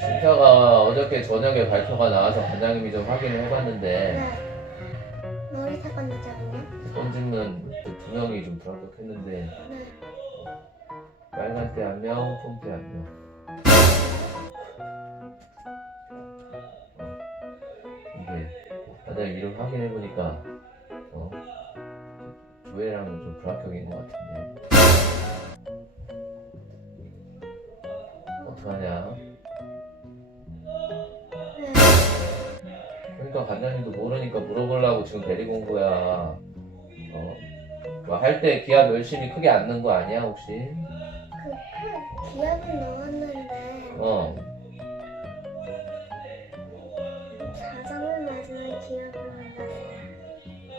진짜가 어저께 저녁에 발표가 나와서 관장님이 좀 확인을 해봤는데 네. 머리 사건이잖아요. 던지면 두 명이 좀 불합격했는데 네. 빨간 때한 명, 폼때 한 명. 이게 관장님 이름 확인해 보니까 어, 조회랑은 좀 불합격인 것 같은데 어떡하냐? 그러니까 관장님도 모르니까 물어보려고 지금 데리고 온 거야. 어. 할때 기합 열심히 크게 안 넣은 거 아니야 혹시? 그, 그 기압은 넣었는데 어. 자장을 맞으면 기압을 넣었어요.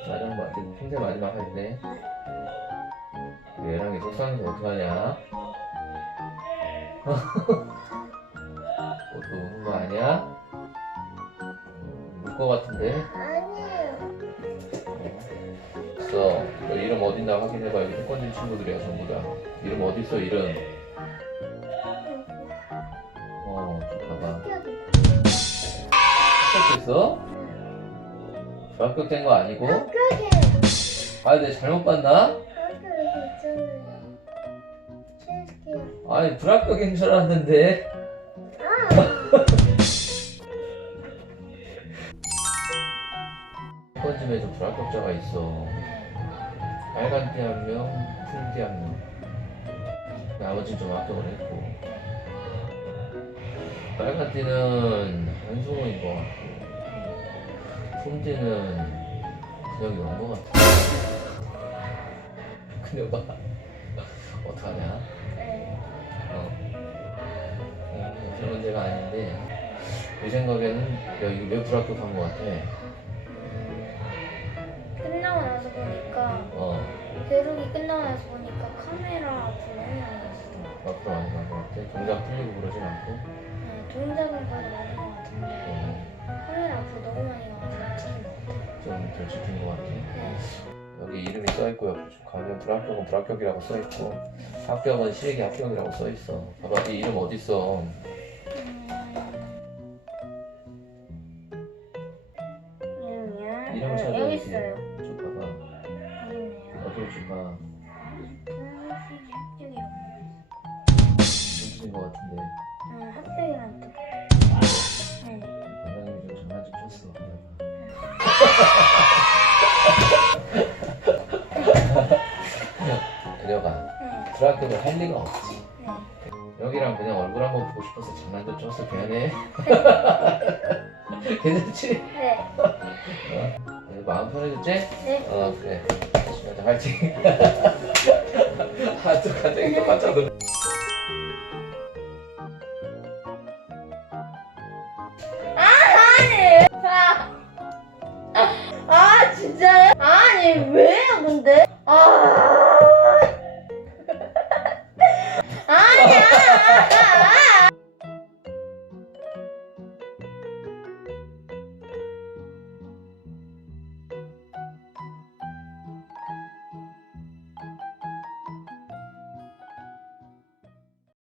짜장 맛 평생 마지막 할 때. 얘랑 이 속상해서 어떡하냐? 그것도 우는 거 아니야? 울것 같은데? 아니에요. 있어. 너 이름 어딨나 확인해봐. 여기 태권도 친구들이야 전부 다. 이름 어딨어 이름? 어, 좀 봐봐. 합격했어? 불합격된 거 아니고? 합격이에요. 아, 내가 잘못 봤나? 합격이 있잖아요. 칠게요. 아니, 불합격인 줄 알았는데. 태권집에 좀 불합격자가 있어. 빨간 띠 한 명, 푸른 띠한 명. 나머지는 좀 합격을 했고. 빨간 띠는 한승호인 것 같고, 푸른 띠는 그냥이 온것 같아. 근데 봐. 어떡하냐? 네. 어. 음, 그런 문제가 아닌데, 내 생각에는, 야, 이거 왜 불합격한 것 같아? 교육이 끝나고 나서 보니까 카메라 앞으로 너무 많이 것 같아? 동작 틀리고 그러진 않고? 네, 동작은 거의 맞은 것 같은데 어, 카메라 앞으로 너무 많이 같아요. 좀덜 지킨 것 같아. 네. 여기 이름이 써 있고, 옆에 좀 가면 불합격은 불합격이라고 써 있고, 합격은 실기 합격이라고 써 있어. 봐봐, 네 이름 어딨어? 이름이요? 이름을 네, 찾아야지. 여기 있어요. 좀 봐봐. 여기 있네요. 어디로 줄까? 합격이라고. 눈치인 것 같은데. 응, 합격이란 뜻. 네. 관장님이 좀 장난 좀 쳤어. 내려가. 네. 불합격을 할 리가 없지. 네. 여기랑 그냥 얼굴 한번 보고 싶어서 장난 좀 쳤어. 미안해. 괜찮지? 네. 네, 마음 편해졌지? 네. 어 그래 열심히 하자 화이팅 아또 갑자기 또 깜짝 놀! 아, 아 진짜요? 아니 왜요 근데? 아 아니야